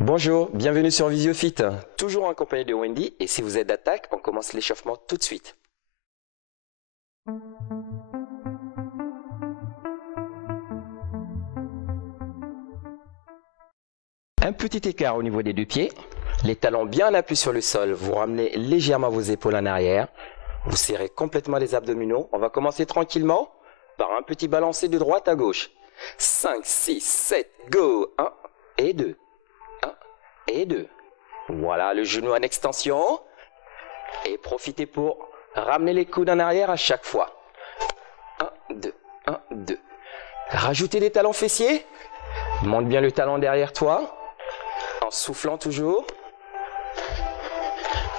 Bonjour, bienvenue sur VisioFit, toujours en compagnie de Wendy, et si vous êtes d'attaque, on commence l'échauffement tout de suite. Un petit écart au niveau des deux pieds, les talons bien appuyés sur le sol, vous ramenez légèrement vos épaules en arrière, vous serrez complètement les abdominaux. On va commencer tranquillement par un petit balancé de droite à gauche. 5, 6, 7, go, 1 et 2. Et 2. Voilà, le genou en extension. Et profitez pour ramener les coudes en arrière à chaque fois. 1, 2, 1, 2. Rajoutez des talons fessiers. Monte bien le talon derrière toi. En soufflant toujours.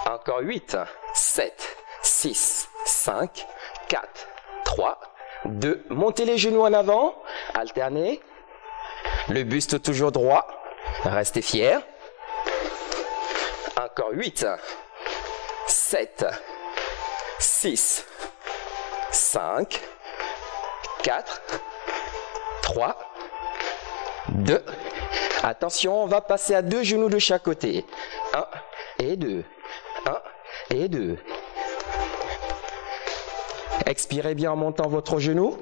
Encore 8, 7, 6, 5, 4, 3, 2. Montez les genoux en avant. Alternez. Le buste toujours droit. Restez fiers. Encore 8, 7, 6, 5, 4, 3, 2. Attention, on va passer à 2 genoux de chaque côté. 1 et 2. 1 et 2. Expirez bien en montant votre genou.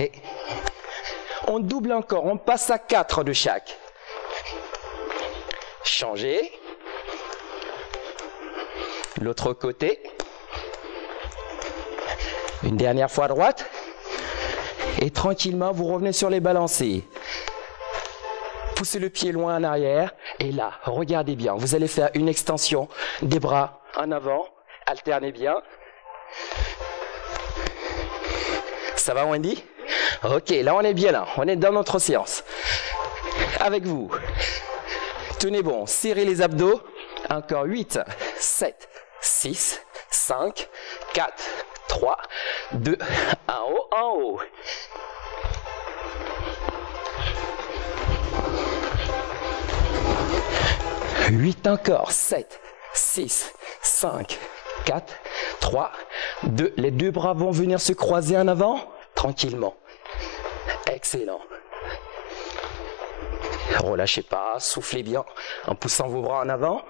Et on double encore, on passe à 4 de chaque. Changez. L'autre côté. Une dernière fois à droite. Et tranquillement, vous revenez sur les balancés. Poussez le pied loin en arrière. Et là, regardez bien. Vous allez faire une extension des bras en avant. Alternez bien. Ça va, Wendy? Ok, là, on est bien là. On est dans notre séance. Avec vous. Tenez bon, serrez les abdos. Encore 8, 7, 6, 5, 4, 3, 2, en haut, en haut. Huit encore, 7, 6, 5, 4, 3, 2. Les deux bras vont venir se croiser en avant, tranquillement. Excellent. Relâchez pas, soufflez bien en poussant vos bras en avant.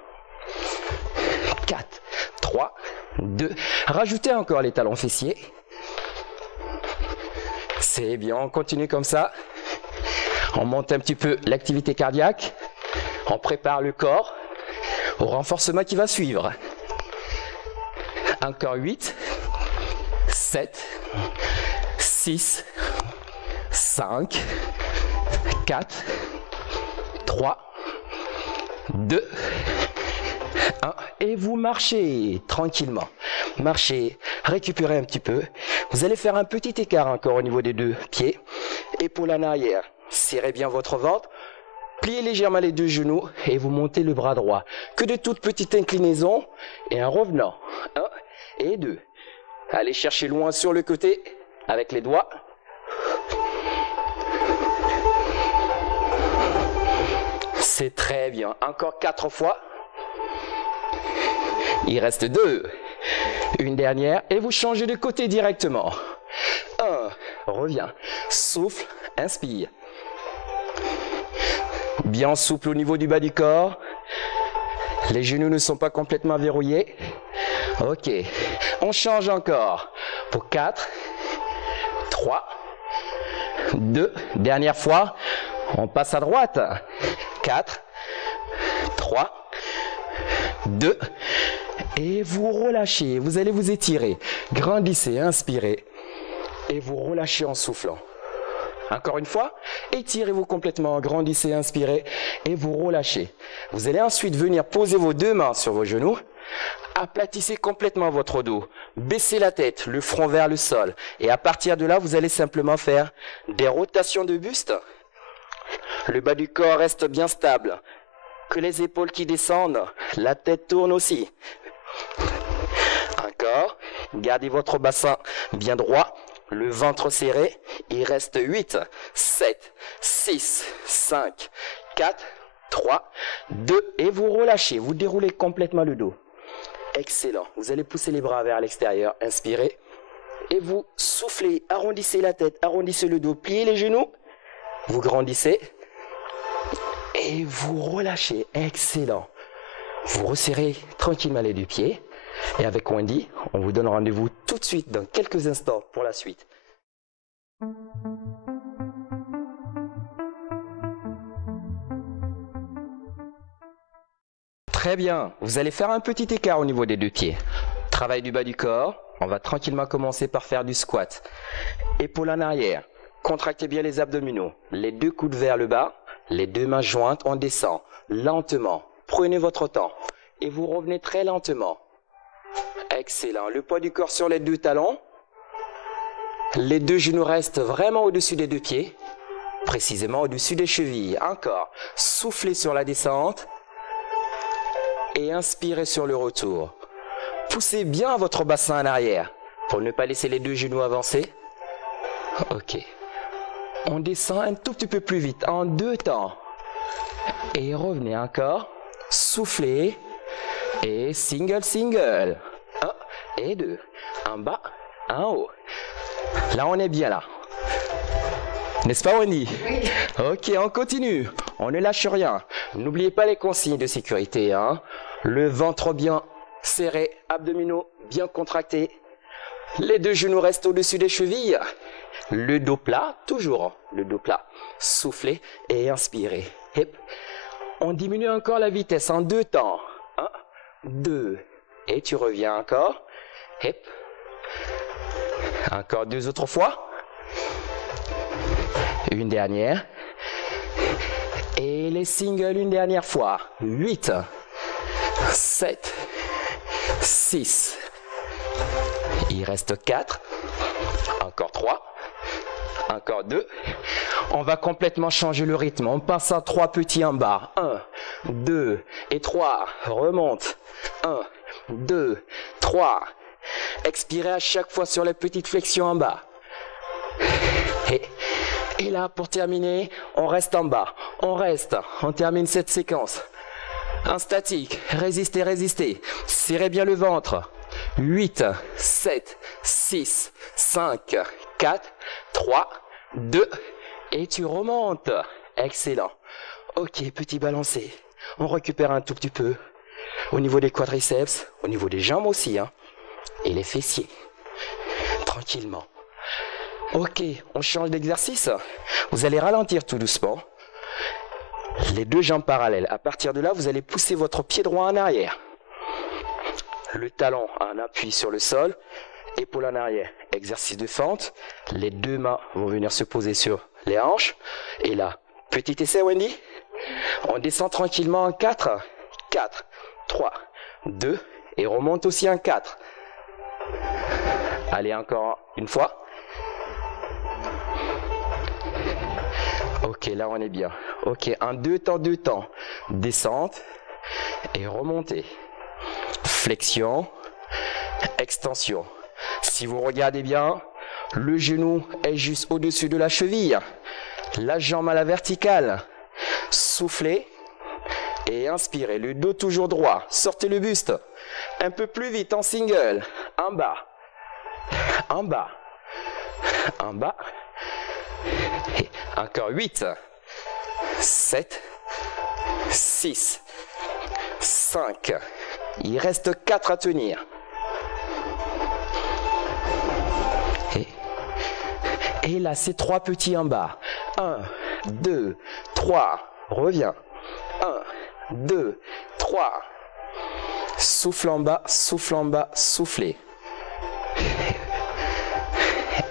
4, 3, 2. Rajoutez encore les talons fessiers. C'est bien, on continue comme ça. On monte un petit peu l'activité cardiaque. On prépare le corps au renforcement qui va suivre. Encore 8, 7, 6, 5, 4, 3, 2, 1. Et vous marchez tranquillement. Marchez, récupérez un petit peu. Vous allez faire un petit écart encore au niveau des deux pieds. Épaules en arrière. Serrez bien votre ventre. Pliez légèrement les deux genoux et vous montez le bras droit. Que de toutes petites inclinaisons. Et en revenant. 1 et 2. Allez chercher loin sur le côté avec les doigts. C'est très bien. Encore 4 fois. Il reste 2. Une dernière. Et vous changez de côté directement. 1. Reviens. Souffle. Inspire. Bien souple au niveau du bas du corps. Les genoux ne sont pas complètement verrouillés. Ok. On change encore. Pour 4. 3. 2. Dernière fois. On passe à droite. 4, 3, 2. Et vous relâchez. Vous allez vous étirer. Grandissez, inspirez. Et vous relâchez en soufflant. Encore une fois, étirez-vous complètement, grandissez, inspirez et vous relâchez. Vous allez ensuite venir poser vos deux mains sur vos genoux. Aplatissez complètement votre dos. Baissez la tête, le front vers le sol. Et à partir de là, vous allez simplement faire des rotations de buste. Le bas du corps reste bien stable. Que les épaules qui descendent, la tête tourne aussi. Encore, gardez votre bassin bien droit. Le ventre serré, il reste 8, 7, 6, 5, 4, 3, 2 et vous relâchez, vous déroulez complètement le dos. Excellent, vous allez pousser les bras vers l'extérieur, inspirez et vous soufflez, arrondissez la tête, arrondissez le dos, pliez les genoux, vous grandissez Et vous relâchez. Excellent. Vous resserrez tranquillement les deux pieds. Et avec Wendy, on vous donne rendez-vous tout de suite dans quelques instants pour la suite. Très bien, vous allez faire un petit écart au niveau des deux pieds. Travail du bas du corps, on va tranquillement commencer par faire du squat. Épaules en arrière, contractez bien les abdominaux, les deux coudes vers le bas, les deux mains jointes, on descend lentement. Prenez votre temps et vous revenez très lentement. Excellent, le poids du corps sur les deux talons. Les deux genoux restent vraiment au-dessus des deux pieds, précisément au-dessus des chevilles. Encore, soufflez sur la descente. Et inspirez sur le retour. Poussez bien votre bassin en arrière pour ne pas laisser les deux genoux avancer. Ok. On descend un tout petit peu plus vite en deux temps. Et revenez encore. Soufflez. Et single, single. 1 et 2. En bas, en haut. Là, on est bien là. N'est-ce pas, Wendy? Oui. Ok, on continue. On ne lâche rien. N'oubliez pas les consignes de sécurité. Hein. Le ventre bien serré, abdominaux bien contractés. Les deux genoux restent au-dessus des chevilles. Le dos plat, toujours le dos plat. Soufflez et inspirez. Hip. On diminue encore la vitesse en deux temps. 1, 2. Et tu reviens encore. Hip. Encore deux autres fois. Une dernière. Et les singles une dernière fois. 8, 7, 6. Il reste 4. Encore 3. Encore 2. On va complètement changer le rythme. On passe à 3 petits en bas. 1, 2 et 3. Remonte. 1, 2, 3. Expirez à chaque fois sur les petites flexions en bas. Et là, pour terminer, on reste en bas. On reste. On termine cette séquence. En statique. Résistez, résistez. Serrez bien le ventre. 8, 7, 6, 5, 4, 3, 2. Et tu remontes. Excellent. Ok, petit balancé. On récupère un tout petit peu. Au niveau des quadriceps, au niveau des jambes aussi. Hein. Et les fessiers. Tranquillement. Ok, on change d'exercice. Vous allez ralentir tout doucement. Les deux jambes parallèles. À partir de là, vous allez pousser votre pied droit en arrière. Le talon en appui sur le sol. Épaule en arrière. Exercice de fente. Les deux mains vont venir se poser sur les hanches. Et là, petit essai Wendy. On descend tranquillement en 4. 4, 3, 2. Et remonte aussi en 4. Allez, encore une fois. Ok, là on est bien. Ok, en deux temps. Descente et remontée. Flexion, extension. Si vous regardez bien, le genou est juste au-dessus de la cheville. La jambe à la verticale. Soufflez et inspirez. Le dos toujours droit. Sortez le buste. Un peu plus vite en single. En bas. En bas. En bas. Et encore 8, 7, 6, 5. Il reste 4 à tenir. Et là, c'est 3 petits en bas. 1, 2, 3. Reviens. 1, 2, 3. Souffle en bas, soufflez.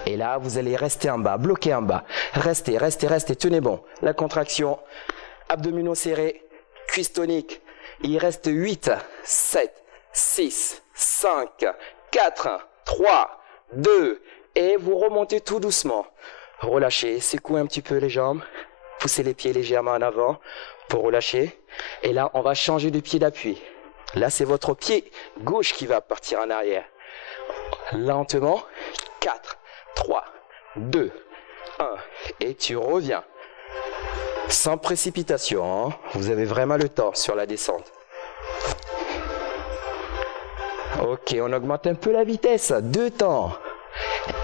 Et là, vous allez rester en bas, bloquer en bas. Restez, tenez bon. La contraction, abdominaux serrés, cuisses toniques. Il reste 8, 7, 6, 5, 4, 3, 2. Et vous remontez tout doucement. Relâchez, secouez un petit peu les jambes. Poussez les pieds légèrement en avant pour relâcher. Et là, on va changer de pied d'appui. Là, c'est votre pied gauche qui va partir en arrière. Lentement, 4, 3, 2, 1. Et tu reviens. Sans précipitation. Hein. Vous avez vraiment le temps sur la descente. Ok, on augmente un peu la vitesse. 2 temps.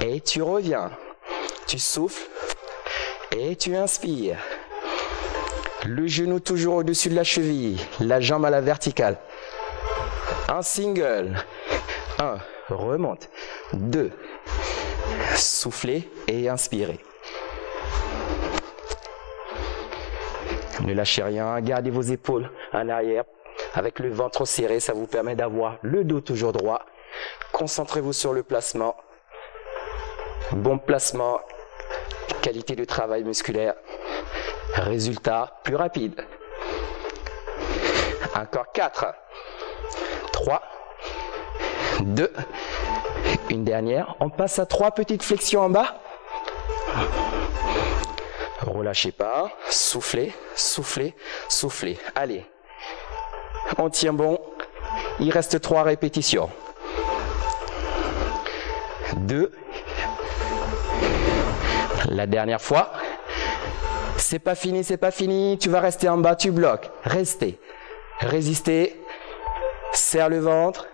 Et tu reviens. Tu souffles. Et tu inspires. Le genou toujours au-dessus de la cheville, la jambe à la verticale. Un single. 1, remonte. 2, soufflez et inspirez. Ne lâchez rien, gardez vos épaules en arrière. Avec le ventre serré, ça vous permet d'avoir le dos toujours droit. Concentrez-vous sur le placement. Bon placement, qualité de travail musculaire. Résultat plus rapide. Encore 4, 3, 2, une dernière. On passe à 3 petites flexions en bas. Relâchez pas, soufflez, soufflez, soufflez. Allez, on tient bon. Il reste 3 répétitions. 2. La dernière fois. C'est pas fini, c'est pas fini. Tu vas rester en bas, tu bloques. Restez. Résistez. Serre le ventre.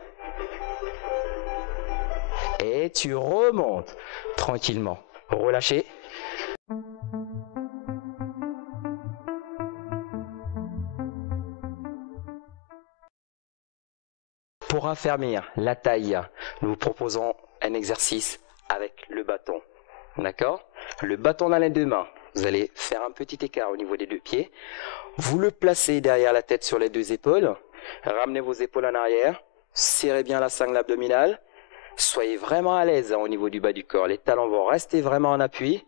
Et tu remontes tranquillement. Relâchez. Pour affermir la taille, nous vous proposons un exercice avec le bâton. D'accord? Le bâton dans les 2 mains. Vous allez faire un petit écart au niveau des 2 pieds. Vous le placez derrière la tête sur les 2 épaules. Ramenez vos épaules en arrière. Serrez bien la sangle abdominale. Soyez vraiment à l'aise au niveau du bas du corps. Les talons vont rester vraiment en appui.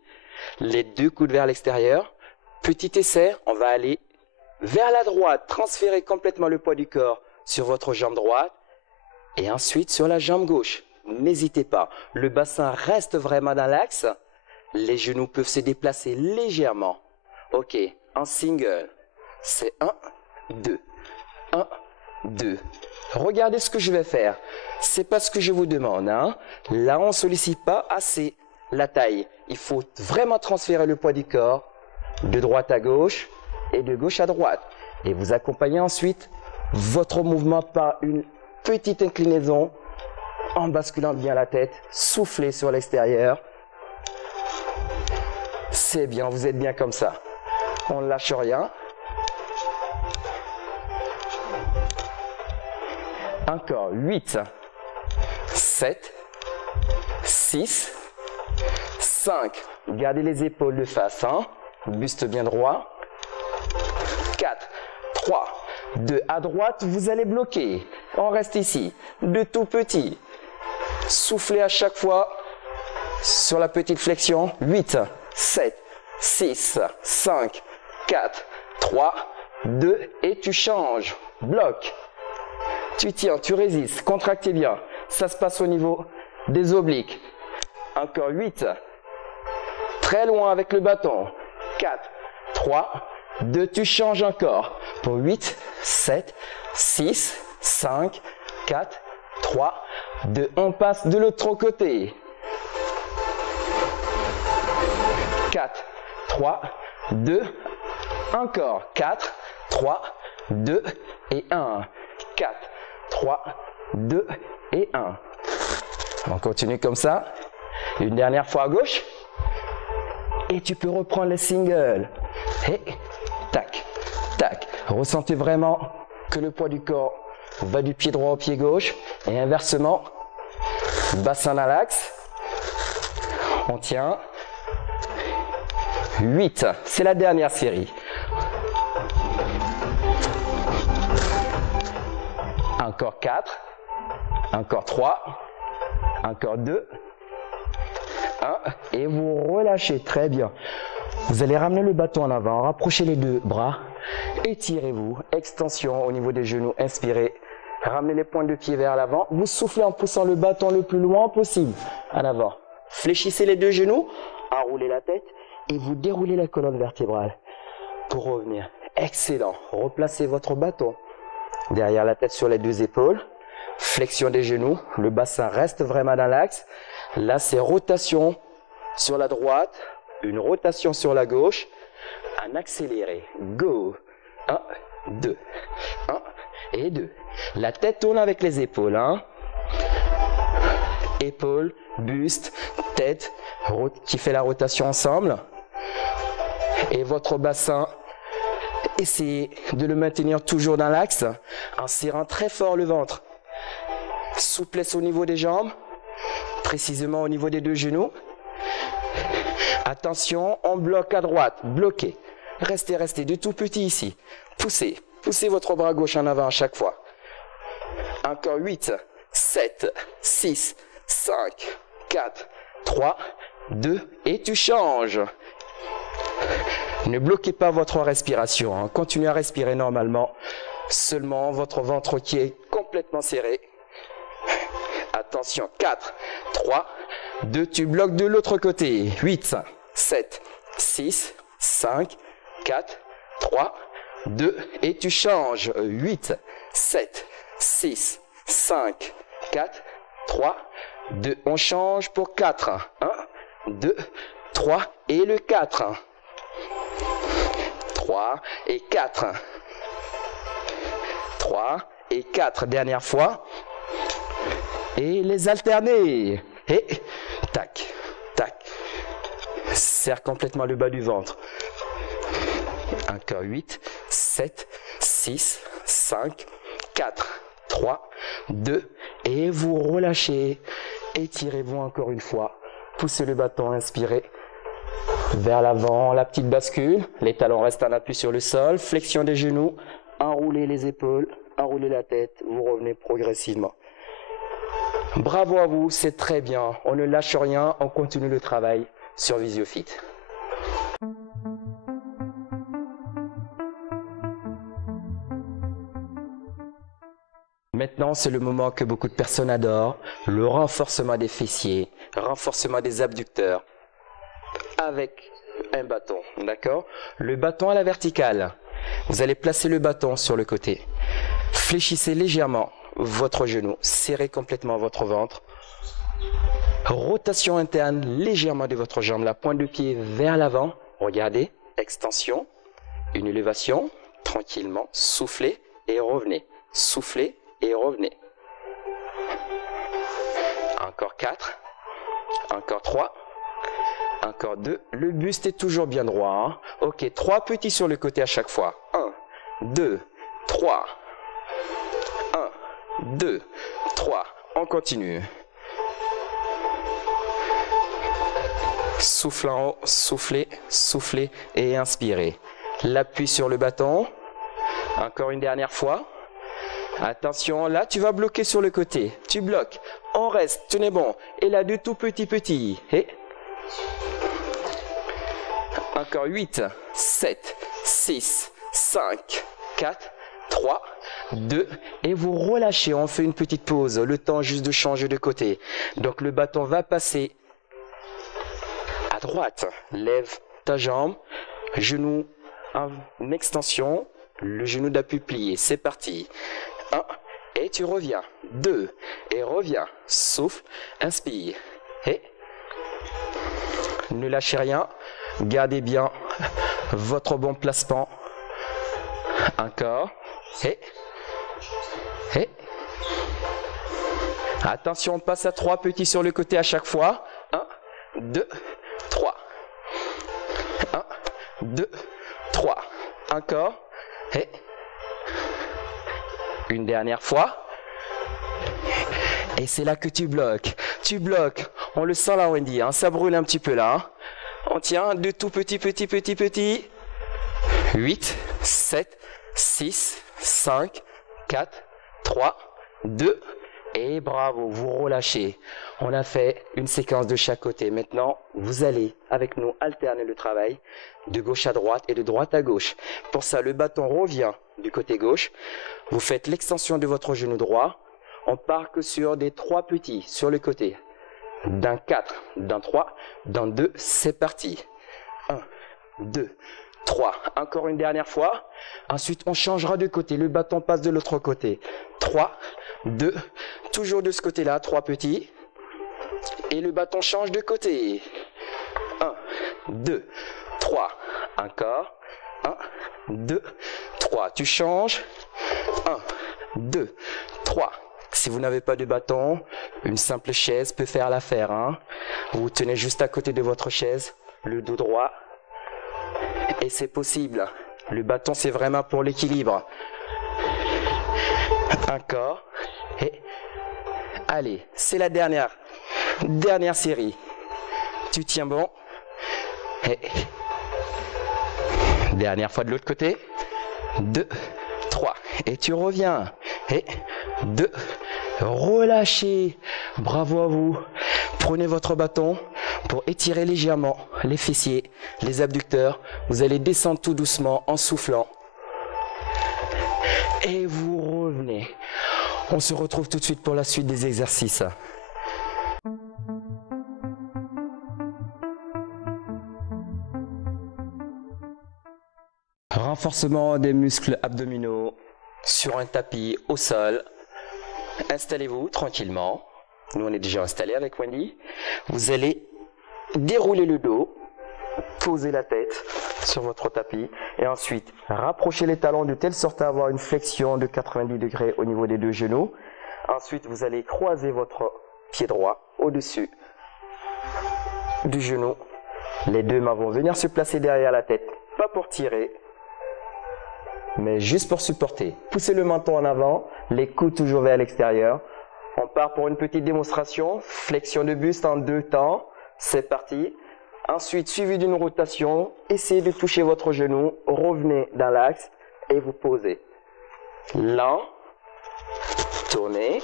Les 2 coudes vers l'extérieur. Petit essai, on va aller vers la droite. Transférez complètement le poids du corps sur votre jambe droite. Et ensuite sur la jambe gauche. N'hésitez pas. Le bassin reste vraiment dans l'axe. Les genoux peuvent se déplacer légèrement. Ok, en single. C'est 1, 2. 1, 2. Regardez ce que je vais faire. C'est pas ce que je vous demande. Hein. Là, on ne sollicite pas assez la taille. Il faut vraiment transférer le poids du corps de droite à gauche et de gauche à droite. Et vous accompagnez ensuite votre mouvement par une petite inclinaison en basculant bien la tête. Soufflez sur l'extérieur. C'est bien, vous êtes bien comme ça. On ne lâche rien. Encore 8, 7, 6, 5. Gardez les épaules de face. Hein. Buste bien droit. 4, 3, 2. À droite, vous allez bloquer. On reste ici. De tout petit. Soufflez à chaque fois sur la petite flexion. 8, 7, 6, 5, 4, 3, 2 et tu changes. Bloc. Tu tiens, tu résistes. Contractez bien. Ça se passe au niveau des obliques. Encore 8. Très loin avec le bâton. 4, 3, 2. Tu changes encore. Pour 8, 7, 6, 5, 4, 3, 2. On passe de l'autre côté. 4, 3, 2, encore 4, 3, 2 et 1. 4, 3, 2 et 1. On continue comme ça. Une dernière fois à gauche. Et tu peux reprendre les singles. Et tac, tac. Ressentez vraiment que le poids du corps va du pied droit au pied gauche. Et inversement, bassin dans l'axe. On tient. 8, c'est la dernière série. Encore 4, encore 3, encore 2, 1, et vous relâchez très bien. Vous allez ramener le bâton en avant, rapprochez les 2 bras, étirez-vous, extension au niveau des genoux, inspirez, ramenez les pointes de pied vers l'avant, vous soufflez en poussant le bâton le plus loin possible en avant. Fléchissez les 2 genoux, enroulez la tête, et vous déroulez la colonne vertébrale pour revenir. Excellent. Replacez votre bâton derrière la tête sur les 2 épaules. Flexion des genoux. Le bassin reste vraiment dans l'axe. Là, c'est rotation sur la droite. Une rotation sur la gauche. En accéléré. Go. 1, 2. 1 et 2. La tête tourne avec les épaules. Hein. Épaules, buste, tête qui fait la rotation ensemble. Et votre bassin essayez de le maintenir toujours dans l'axe en serrant très fort le ventre. Souplesse au niveau des jambes, précisément au niveau des deux genoux. Attention, on bloque à droite, bloquez. Restez, restez, de tout petit ici. Poussez, poussez votre bras gauche en avant à chaque fois. Encore 8, 7, 6, 5, 4, 3, 2, et tu changes. Ne bloquez pas votre respiration, hein. Continuez à respirer normalement. Seulement votre ventre qui est complètement serré. Attention, 4, 3, 2, tu bloques de l'autre côté. 8, 7, 6, 5, 4, 3, 2, et tu changes. 8, 7, 6, 5, 4, 3, 2. On change pour 4. 1, 2, 3 et le 4. 3 et 4. 3 et 4. Dernière fois. Et les alterner. Et tac, tac. Serre complètement le bas du ventre. Encore 8, 7, 6, 5, 4, 3, 2. Et vous relâchez. Étirez-vous encore une fois. Poussez le bâton, inspirez. Vers l'avant, la petite bascule. Les talons restent en appui sur le sol. Flexion des genoux. Enroulez les épaules. Enroulez la tête. Vous revenez progressivement. Bravo à vous, c'est très bien. On ne lâche rien. On continue le travail sur VisioFit. Maintenant, c'est le moment que beaucoup de personnes adorent, le renforcement des fessiers, renforcement des abducteurs, avec un bâton, d'accord? Le bâton à la verticale. Vous allez placer le bâton sur le côté. Fléchissez légèrement votre genou, serrez complètement votre ventre. Rotation interne légèrement de votre jambe, la pointe de pied vers l'avant. Regardez, extension, une élévation, tranquillement, soufflez et revenez. Soufflez et revenez. Encore 4, encore 3, encore 2. Le buste est toujours bien droit, hein? Ok, 3 petits sur le côté à chaque fois. 1, 2, 3. 1, 2, 3. On continue. Souffle en haut, soufflez, soufflez et inspirez. L'appui sur le bâton. Encore une dernière fois. Attention, là tu vas bloquer sur le côté. Tu bloques. On reste, tenez bon. Et là de tout petit. Et encore 8, 7, 6, 5, 4, 3, 2. Et vous relâchez. On fait une petite pause. Le temps juste de changer de côté. Donc le bâton va passer à droite. Lève ta jambe. Genou en extension. Le genou d'appui plié. C'est parti. 1, et tu reviens. 2, et reviens. Souffle, inspire. Et ne lâchez rien. Gardez bien votre bon placement. Encore. Et attention, on passe à 3 petits sur le côté à chaque fois. 1, 2, 3. 1, 2, 3. Encore. Et une dernière fois. Et c'est là que tu bloques. Tu bloques. On le sent là, Wendy. Hein, ça brûle un petit peu là. Hein. On tient de tout petit. 8, 7, 6, 5, 4, 3, 2. Et bravo, vous relâchez. On a fait une séquence de chaque côté. Maintenant, vous allez avec nous alterner le travail de gauche à droite et de droite à gauche. Pour ça, le bâton revient du côté gauche. Vous faites l'extension de votre genou droit. On part que sur des 3 petits sur le côté. D'un 4, d'un 3, d'un 2, c'est parti. 1, 2, 3. Encore une dernière fois. Ensuite, on changera de côté. Le bâton passe de l'autre côté. 3, 2, toujours de ce côté-là, 3 petits. Et le bâton change de côté. 1, 2, 3. Encore. 1, 2, 3. Tu changes. 1, 2, 3. Si vous n'avez pas de bâton, une simple chaise peut faire l'affaire. Hein? Vous tenez juste à côté de votre chaise, le dos droit. Et c'est possible. Le bâton, c'est vraiment pour l'équilibre. Encore. Et allez, c'est la dernière série. Tu tiens bon. Et dernière fois de l'autre côté. 2, 3. Et tu reviens. Et 2. Relâchez. Bravo à vous. Prenez votre bâton pour étirer légèrement les fessiers, les abducteurs. Vous allez descendre tout doucement en soufflant. Et vous revenez. On se retrouve tout de suite pour la suite des exercices. Renforcement des muscles abdominaux sur un tapis au sol. Installez-vous tranquillement. Nous, on est déjà installés avec Wendy. Vous allez dérouler le dos, poser la tête sur votre tapis et ensuite rapprocher les talons de telle sorte à avoir une flexion de 90 degrés au niveau des deux genoux. Ensuite, vous allez croiser votre pied droit au-dessus du genou. Les deux mains vont venir se placer derrière la tête, pas pour tirer, mais juste pour supporter. Poussez le menton en avant, les coudes toujours vers l'extérieur. On part pour une petite démonstration. Flexion de buste en 2 temps. C'est parti. Ensuite, suivi d'une rotation. Essayez de toucher votre genou. Revenez dans l'axe et vous posez. Lent. Tournez.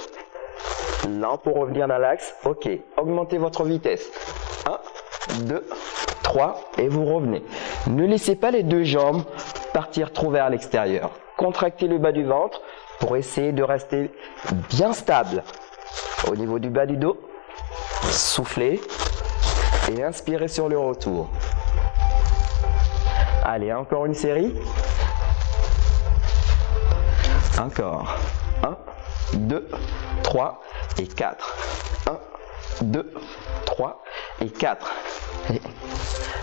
Lent pour revenir dans l'axe. Ok. Augmentez votre vitesse. 1, 2, 3 et vous revenez. Ne laissez pas les deux jambes partir trop vers l'extérieur. Contractez le bas du ventre pour essayer de rester bien stable. Au niveau du bas du dos, soufflez et inspirez sur le retour. Allez, encore une série. Encore. 1, 2, 3 et 4. 1, 2, 3 et 4. Et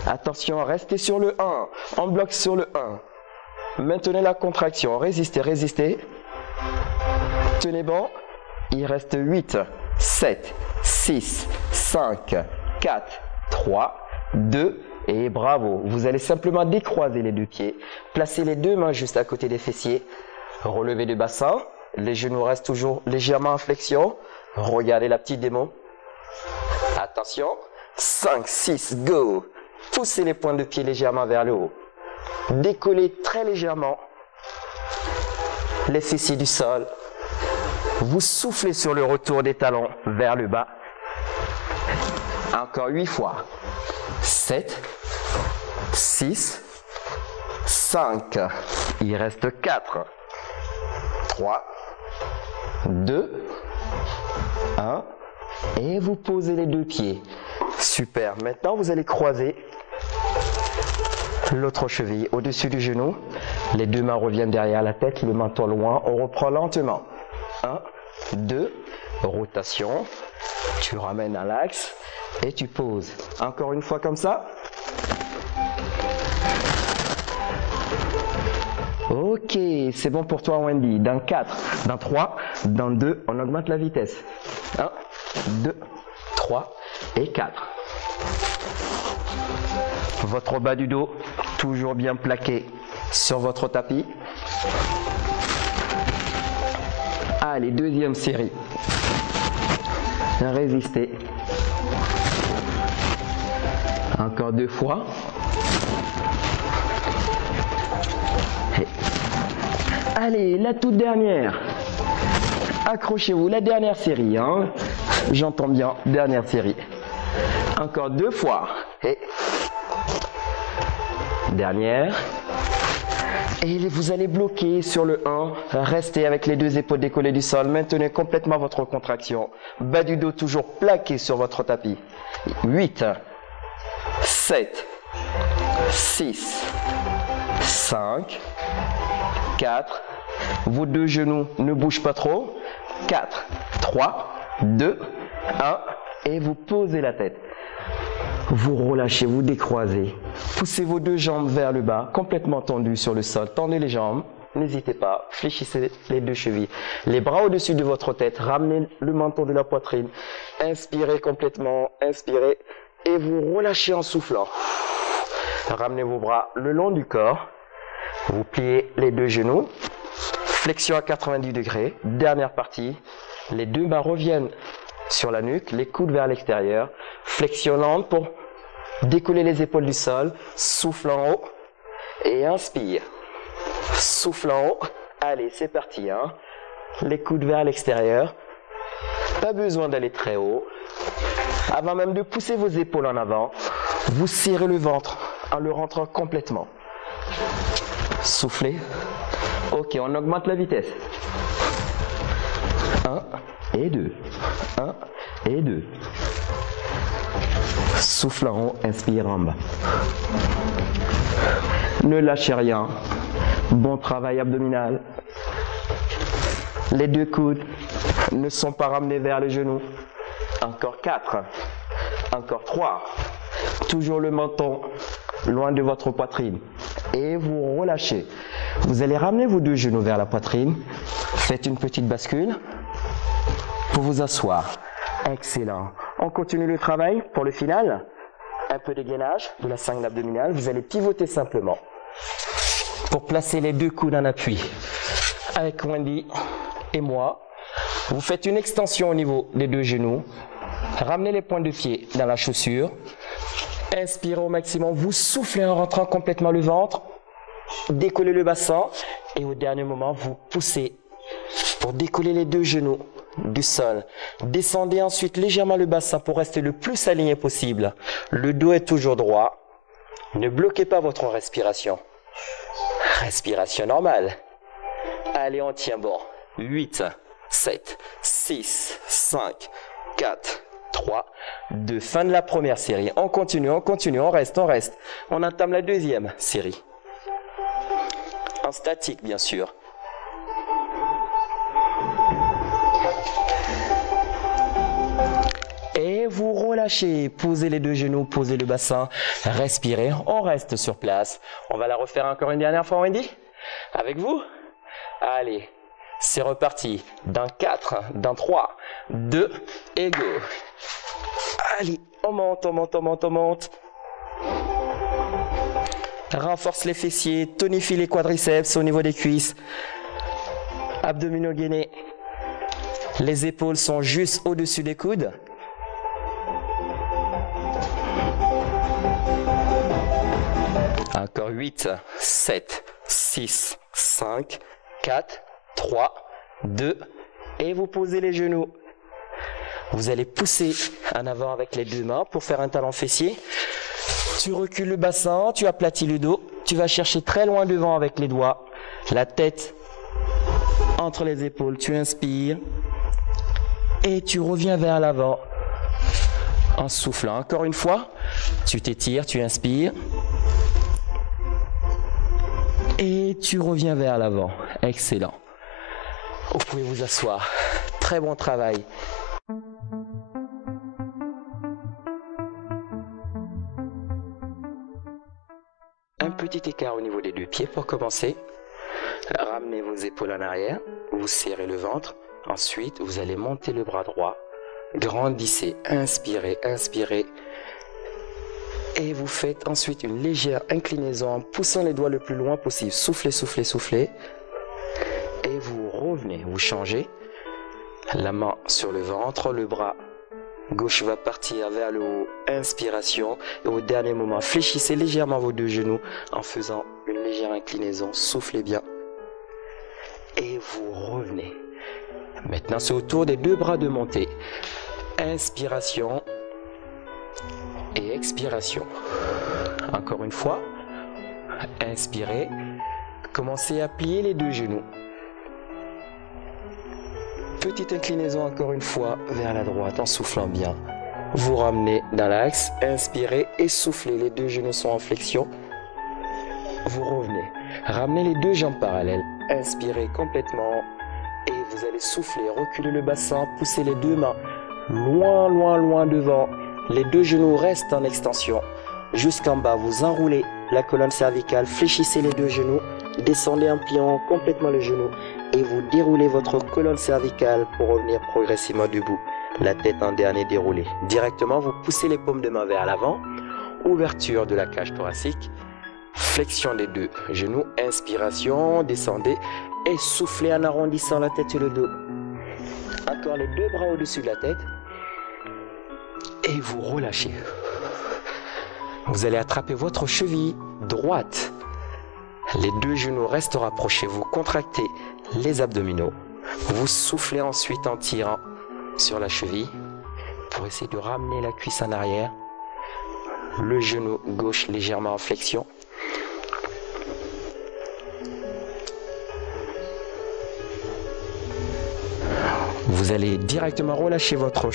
attention, restez sur le 1. On bloque sur le 1. Maintenez la contraction. Résistez, résistez. Tenez bon. Il reste 8, 7, 6, 5, 4, 3, 2 et bravo. Vous allez simplement décroiser les deux pieds. Placez les deux mains juste à côté des fessiers. Relevez le bassin. Les genoux restent toujours légèrement en flexion. Regardez la petite démo. Attention. 5, 6, go. Poussez les pointes de pied légèrement vers le haut. Décollez très légèrement les fessiers du sol. Vous soufflez sur le retour des talons vers le bas. Encore 8 fois. 7, 6, 5. Il reste 4, 3, 2, 1. Et vous posez les deux pieds. Super. Maintenant, vous allez croiser l'autre cheville au-dessus du genou. Les deux mains reviennent derrière la tête, le menton loin. On reprend lentement. 1, 2, rotation. Tu ramènes à l'axe et tu poses. Encore une fois comme ça. Ok, c'est bon pour toi Wendy. Dans 4, dans 3, dans 2, on augmente la vitesse. 1, 2, 3 et 4. Votre bas du dos, toujours bien plaqué sur votre tapis. Allez, deuxième série. Résistez. Encore 2 fois. Et allez, la toute dernière. Accrochez-vous, la dernière série. Hein. J'entends bien, dernière série. Encore 2 fois. Et dernière. Et vous allez bloquer sur le 1. Restez avec les deux épaules décollées du sol. Maintenez complètement votre contraction. Bas du dos toujours plaqué sur votre tapis. 8, 7, 6, 5, 4. Vos deux genoux ne bougent pas trop. 4, 3, 2, 1. Et vous posez la tête. Vous relâchez, vous décroisez. Poussez vos deux jambes vers le bas, complètement tendues sur le sol. Tendez les jambes. N'hésitez pas. Fléchissez les deux chevilles. Les bras au-dessus de votre tête. Ramenez le menton de la poitrine. Inspirez complètement. Inspirez. Et vous relâchez en soufflant. Ramenez vos bras le long du corps. Vous pliez les deux genoux, flexion à 90 degrés, dernière partie. Les deux mains reviennent sur la nuque, les coudes vers l'extérieur, flexion lente pour décoller les épaules du sol, souffle en haut et inspire. Souffle en haut, allez c'est parti, hein. Les coudes vers l'extérieur, pas besoin d'aller très haut. Avant même de pousser vos épaules en avant, vous serrez le ventre en le rentrant complètement. Soufflez. Ok, on augmente la vitesse. 1 et 2. 1 et 2. Souffle en haut, inspire en bas. Ne lâchez rien. Bon travail abdominal. Les deux coudes ne sont pas ramenés vers les genoux. Encore 4. Encore 3. Toujours le menton loin de votre poitrine. Et vous relâchez. Vous allez ramener vos deux genoux vers la poitrine. Faites une petite bascule pour vous asseoir. Excellent. On continue le travail pour le final. Un peu de gainage de la sangle abdominale. Vous allez pivoter simplement pour placer les deux coudes en appui. Avec Wendy et moi, vous faites une extension au niveau des deux genoux. Ramenez les pointes de pied dans la chaussure. Inspirez au maximum. Vous soufflez en rentrant complètement le ventre. Décollez le bassin. Et au dernier moment, vous poussez pour décoller les deux genoux du sol. Descendez ensuite légèrement le bassin pour rester le plus aligné possible. Le dos est toujours droit. Ne bloquez pas votre respiration. Respiration normale. Allez, on tient bon. 8, 7, 6, 5, 4, 3, 2. Fin de la première série. On continue, on reste. On entame la deuxième série. En statique, bien sûr. Et vous relâchez. Posez les deux genoux, posez le bassin. Respirez. On reste sur place. On va la refaire encore une dernière fois, Wendy. Avec vous? Allez, c'est reparti. Dans 4, dans 3, 2 et go. Allez, on monte. Renforce les fessiers, tonifie les quadriceps au niveau des cuisses. Abdominaux gainés. Les épaules sont juste au-dessus des coudes. Encore 8, 7, 6, 5, 4, 3, 2 et vous posez les genoux. Vous allez pousser en avant avec les deux mains pour faire un talon fessier. Tu recules le bassin, tu aplatis le dos. Tu vas chercher très loin devant avec les doigts. La tête entre les épaules. Tu inspires et tu reviens vers l'avant en soufflant. Encore une fois, tu t'étires, tu inspires. Et tu reviens vers l'avant. Excellent. Vous pouvez vous asseoir. Très bon travail. Un petit écart au niveau des deux pieds pour commencer. Ramenez vos épaules en arrière. Vous serrez le ventre. Ensuite, vous allez monter le bras droit. Grandissez. Inspirez, inspirez. Et vous faites ensuite une légère inclinaison en poussant les doigts le plus loin possible. Soufflez, soufflez, soufflez. Et vous revenez, vous changez. La main sur le ventre, le bras gauche va partir vers le haut. Inspiration. Et au dernier moment, fléchissez légèrement vos deux genoux en faisant une légère inclinaison. Soufflez bien. Et vous revenez. Maintenant, c'est au tour des deux bras de monter. Inspiration. Et expiration. Encore une fois, inspirez, commencez à plier les deux genoux. Petite inclinaison encore une fois vers la droite en soufflant bien. Vous ramenez dans l'axe, inspirez et soufflez, les deux genoux sont en flexion. Vous revenez, ramenez les deux jambes parallèles, inspirez complètement et vous allez souffler, reculer le bassin, pousser les deux mains loin, loin, loin devant. Les deux genoux restent en extension. Jusqu'en bas, vous enroulez la colonne cervicale, fléchissez les deux genoux, descendez en pliant complètement le genou et vous déroulez votre colonne cervicale pour revenir progressivement debout. La tête en dernier déroulé. Directement, vous poussez les paumes de main vers l'avant, ouverture de la cage thoracique. flexion des deux genoux, inspiration, descendez et soufflez en arrondissant la tête et le dos. Encore les deux bras au-dessus de la tête et vous relâchez. Vous allez attraper votre cheville droite. Les deux genoux restent rapprochés, vous contractez les abdominaux. Vous soufflez ensuite en tirant sur la cheville pour essayer de ramener la cuisse en arrière. Le genou gauche légèrement en flexion. Vous allez directement relâcher votre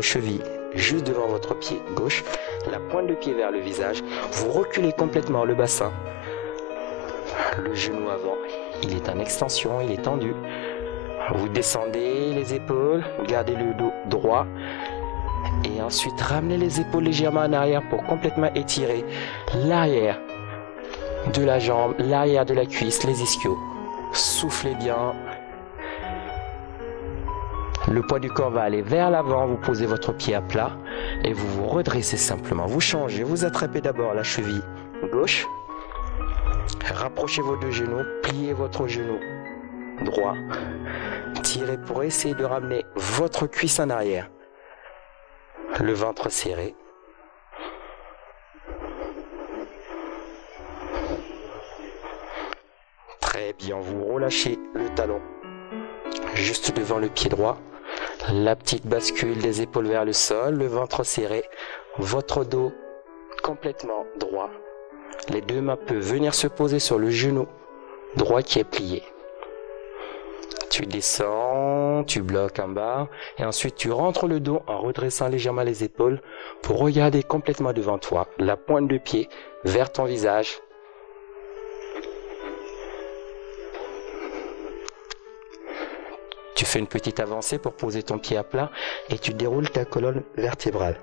cheville juste devant votre pied gauche, la pointe de pied vers le visage. Vous reculez complètement le bassin. Le genou avant, il est en extension, il est tendu. Vous descendez les épaules, gardez le dos droit. Et ensuite, ramenez les épaules légèrement en arrière pour complètement étirer l'arrière de la jambe, l'arrière de la cuisse, les ischios. Soufflez bien. Le poids du corps va aller vers l'avant, vous posez votre pied à plat et vous vous redressez simplement. Vous changez, vous attrapez d'abord la cheville gauche, rapprochez vos deux genoux, pliez votre genou droit, tirez pour essayer de ramener votre cuisse en arrière, le ventre serré. Très bien, vous relâchez le talon juste devant le pied droit. La petite bascule des épaules vers le sol, le ventre serré, votre dos complètement droit. Les deux mains peuvent venir se poser sur le genou droit qui est plié. Tu descends, tu bloques en bas et ensuite tu rentres le dos en redressant légèrement les épaules pour regarder complètement devant toi. La pointe de pied vers ton visage. Tu fais une petite avancée pour poser ton pied à plat et tu déroules ta colonne vertébrale.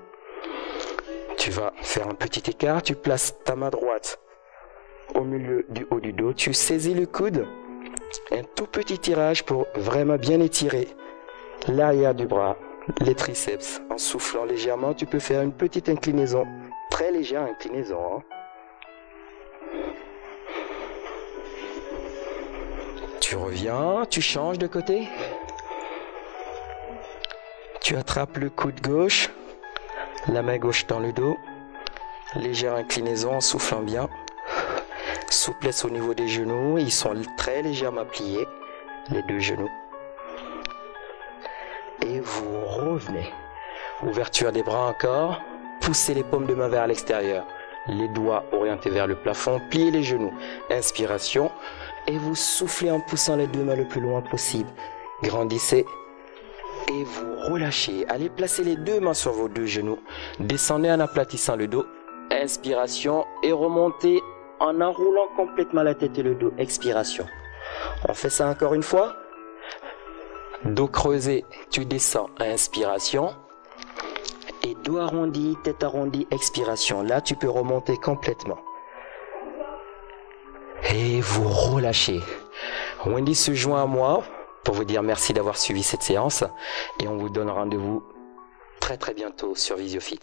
Tu vas faire un petit écart, tu places ta main droite au milieu du haut du dos, tu saisis le coude, un tout petit tirage pour vraiment bien étirer l'arrière du bras, les triceps. En soufflant légèrement, tu peux faire une petite inclinaison, très légère inclinaison. Tu reviens, tu changes de côté. Tu attrapes le coude gauche, la main gauche dans le dos. Légère inclinaison en soufflant bien. Souplesse au niveau des genoux, ils sont très légèrement pliés, les deux genoux. Et vous revenez. Ouverture des bras encore. Poussez les paumes de main vers l'extérieur. Les doigts orientés vers le plafond. Pliez les genoux. Inspiration. Et vous soufflez en poussant les deux mains le plus loin possible. Grandissez. Et vous relâchez. Allez placer les deux mains sur vos deux genoux. Descendez en aplatissant le dos. Inspiration. Et remontez en enroulant complètement la tête et le dos. Expiration. On fait ça encore une fois. Dos creusé, tu descends. Inspiration. Et dos arrondi, tête arrondie, expiration. Là, tu peux remonter complètement. Et vous relâchez. Wendy se joint à moi pour vous dire merci d'avoir suivi cette séance. Et on vous donne rendez-vous très bientôt sur VisioFit.